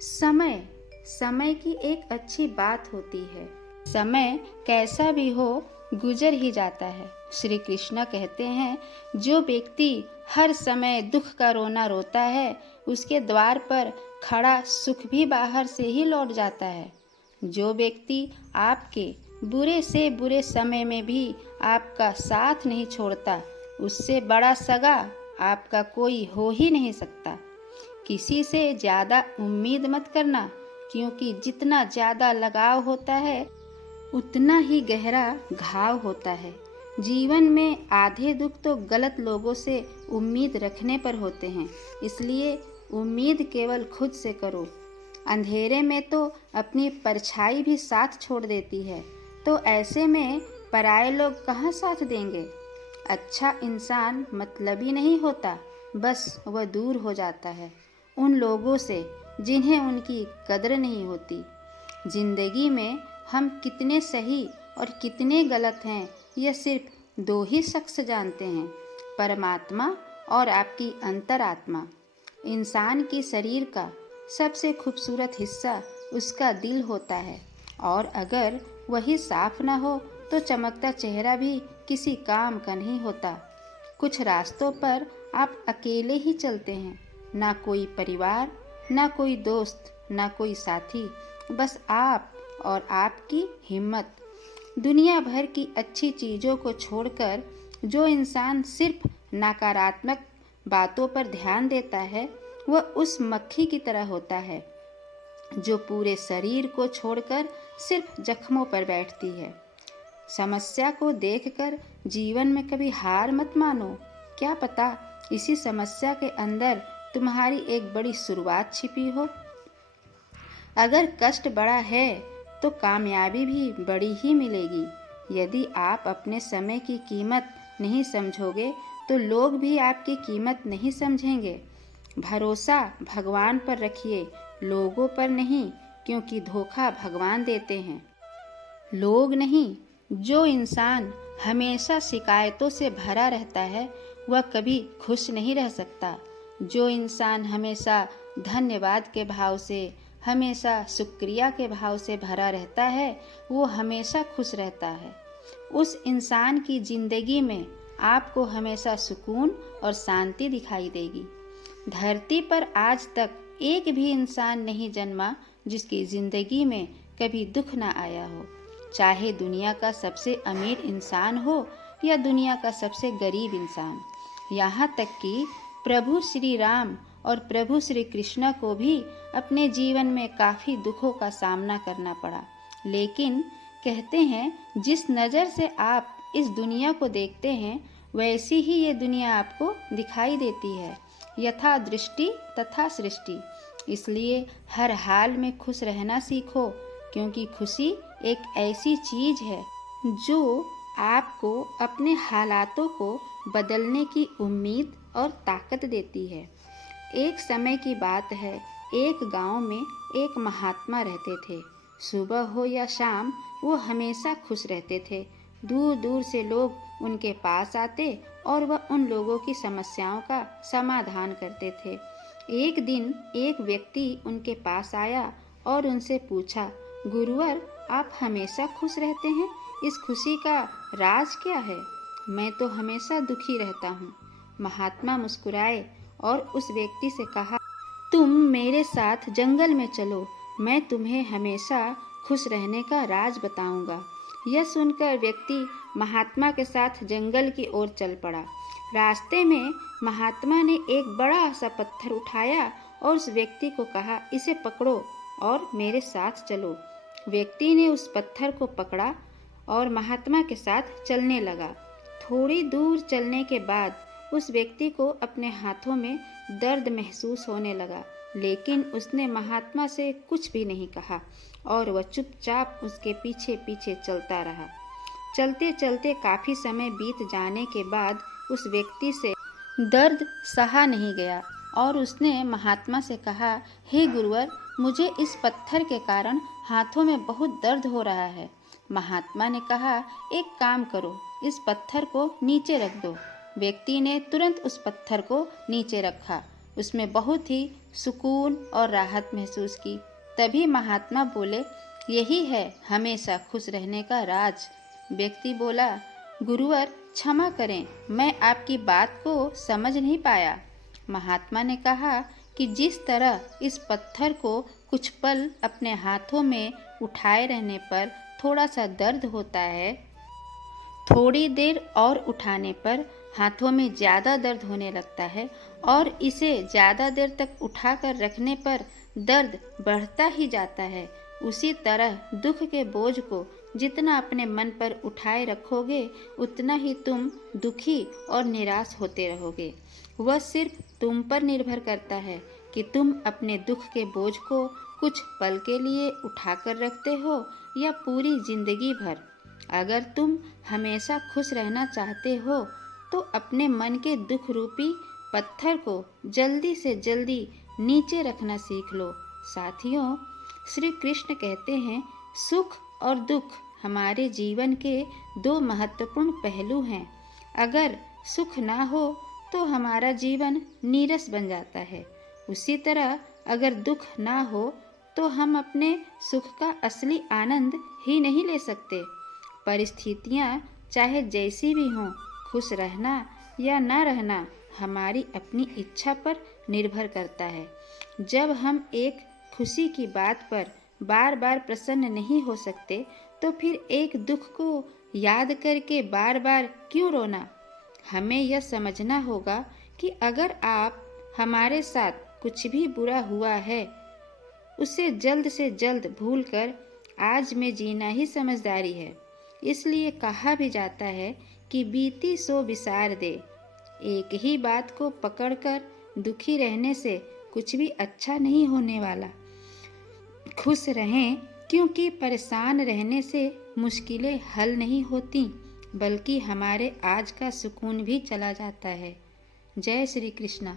समय समय की एक अच्छी बात होती है। समय कैसा भी हो गुजर ही जाता है। श्री कृष्ण कहते हैं, जो व्यक्ति हर समय दुख का रोना रोता है, उसके द्वार पर खड़ा सुख भी बाहर से ही लौट जाता है। जो व्यक्ति आपके बुरे से बुरे समय में भी आपका साथ नहीं छोड़ता, उससे बड़ा सगा आपका कोई हो ही नहीं सकता। किसी से ज़्यादा उम्मीद मत करना, क्योंकि जितना ज़्यादा लगाव होता है उतना ही गहरा घाव होता है। जीवन में आधे दुख तो गलत लोगों से उम्मीद रखने पर होते हैं, इसलिए उम्मीद केवल खुद से करो। अंधेरे में तो अपनी परछाई भी साथ छोड़ देती है, तो ऐसे में पराये लोग कहाँ साथ देंगे। अच्छा इंसान मतलबी नहीं होता, बस वह दूर हो जाता है उन लोगों से जिन्हें उनकी कदर नहीं होती। जिंदगी में हम कितने सही और कितने गलत हैं, यह सिर्फ दो ही शख्स जानते हैं, परमात्मा और आपकी अंतरात्मा। इंसान की शरीर का सबसे खूबसूरत हिस्सा उसका दिल होता है, और अगर वही साफ न हो तो चमकता चेहरा भी किसी काम का नहीं होता। कुछ रास्तों पर आप अकेले ही चलते हैं, ना कोई परिवार, ना कोई दोस्त, ना कोई साथी, बस आप और आपकी हिम्मत। दुनिया भर की अच्छी चीज़ों को छोड़कर जो इंसान सिर्फ नकारात्मक बातों पर ध्यान देता है, वह उस मक्खी की तरह होता है जो पूरे शरीर को छोड़कर सिर्फ जख्मों पर बैठती है। समस्या को देखकर जीवन में कभी हार मत मानो। क्या पता इसी समस्या के अंदर तुम्हारी एक बड़ी शुरुआत छिपी हो। अगर कष्ट बड़ा है तो कामयाबी भी बड़ी ही मिलेगी। यदि आप अपने समय की कीमत नहीं समझोगे तो लोग भी आपकी कीमत नहीं समझेंगे। भरोसा भगवान पर रखिए, लोगों पर नहीं, क्योंकि धोखा भगवान देते हैं, लोग नहीं। जो इंसान हमेशा शिकायतों से भरा रहता है, वह कभी खुश नहीं रह सकता। जो इंसान हमेशा धन्यवाद के भाव से, हमेशा शुक्रिया के भाव से भरा रहता है, वो हमेशा खुश रहता है। उस इंसान की जिंदगी में आपको हमेशा सुकून और शांति दिखाई देगी। धरती पर आज तक एक भी इंसान नहीं जन्मा जिसकी जिंदगी में कभी दुख ना आया हो, चाहे दुनिया का सबसे अमीर इंसान हो या दुनिया का सबसे गरीब इंसान। यहाँ तक कि प्रभु श्री राम और प्रभु श्री कृष्ण को भी अपने जीवन में काफ़ी दुखों का सामना करना पड़ा, लेकिन कहते हैं जिस नज़र से आप इस दुनिया को देखते हैं, वैसी ही ये दुनिया आपको दिखाई देती है। यथा दृष्टि तथा सृष्टि। इसलिए हर हाल में खुश रहना सीखो, क्योंकि खुशी एक ऐसी चीज़ है जो आपको अपने हालातों को बदलने की उम्मीद और ताकत देती है। एक समय की बात है, एक गांव में एक महात्मा रहते थे। सुबह हो या शाम वो हमेशा खुश रहते थे। दूर दूर से लोग उनके पास आते और वह उन लोगों की समस्याओं का समाधान करते थे। एक दिन एक व्यक्ति उनके पास आया और उनसे पूछा, गुरुवर, आप हमेशा खुश रहते हैं, इस खुशी का राज क्या है? मैं तो हमेशा दुखी रहता हूँ। महात्मा मुस्कुराए और उस व्यक्ति से कहा, तुम मेरे साथ जंगल में चलो, मैं तुम्हें हमेशा खुश रहने का राज बताऊंगा। यह सुनकर व्यक्ति महात्मा के साथ जंगल की ओर चल पड़ा। रास्ते में महात्मा ने एक बड़ा सा पत्थर उठाया और उस व्यक्ति को कहा, इसे पकड़ो और मेरे साथ चलो। व्यक्ति ने उस पत्थर को पकड़ा और महात्मा के साथ चलने लगा। थोड़ी दूर चलने के बाद उस व्यक्ति को अपने हाथों में दर्द महसूस होने लगा, लेकिन उसने महात्मा से कुछ भी नहीं कहा और वह चुपचाप उसके पीछे पीछे चलता रहा। चलते चलते काफ़ी समय बीत जाने के बाद उस व्यक्ति से दर्द सहा नहीं गया और उसने महात्मा से कहा, हे गुरुवर, मुझे इस पत्थर के कारण हाथों में बहुत दर्द हो रहा है। महात्मा ने कहा, एक काम करो, इस पत्थर को नीचे रख दो। व्यक्ति ने तुरंत उस पत्थर को नीचे रखा। उसमें बहुत ही सुकून और राहत महसूस की। तभी महात्मा बोले, यही है हमेशा खुश रहने का राज। व्यक्ति बोला, गुरुवर क्षमा करें, मैं आपकी बात को समझ नहीं पाया। महात्मा ने कहा कि जिस तरह इस पत्थर को कुछ पल अपने हाथों में उठाए रहने पर थोड़ा सा दर्द होता है, थोड़ी देर और उठाने पर हाथों में ज़्यादा दर्द होने लगता है और इसे ज़्यादा देर तक उठाकर रखने पर दर्द बढ़ता ही जाता है, उसी तरह दुख के बोझ को जितना अपने मन पर उठाए रखोगे उतना ही तुम दुखी और निराश होते रहोगे। वह सिर्फ तुम पर निर्भर करता है कि तुम अपने दुख के बोझ को कुछ पल के लिए उठाकर रखते हो या पूरी जिंदगी भर। अगर तुम हमेशा खुश रहना चाहते हो तो अपने मन के दुख रूपी पत्थर को जल्दी से जल्दी नीचे रखना सीख लो। साथियों, श्री कृष्ण कहते हैं, सुख और दुख हमारे जीवन के दो महत्वपूर्ण पहलू हैं। अगर सुख ना हो तो हमारा जीवन नीरस बन जाता है। उसी तरह अगर दुख ना हो तो हम अपने सुख का असली आनंद ही नहीं ले सकते। परिस्थितियाँ चाहे जैसी भी हों, खुश रहना या ना रहना हमारी अपनी इच्छा पर निर्भर करता है। जब हम एक खुशी की बात पर बार बार प्रसन्न नहीं हो सकते तो फिर एक दुख को याद करके बार बार क्यों रोना। हमें यह समझना होगा कि अगर आप हमारे साथ कुछ भी बुरा हुआ है उसे जल्द से जल्द भूलकर आज में जीना ही समझदारी है। इसलिए कहा भी जाता है कि बीती सो बिसार दे। एक ही बात को पकड़कर दुखी रहने से कुछ भी अच्छा नहीं होने वाला। खुश रहें, क्योंकि परेशान रहने से मुश्किलें हल नहीं होती बल्कि हमारे आज का सुकून भी चला जाता है। जय श्री कृष्णा।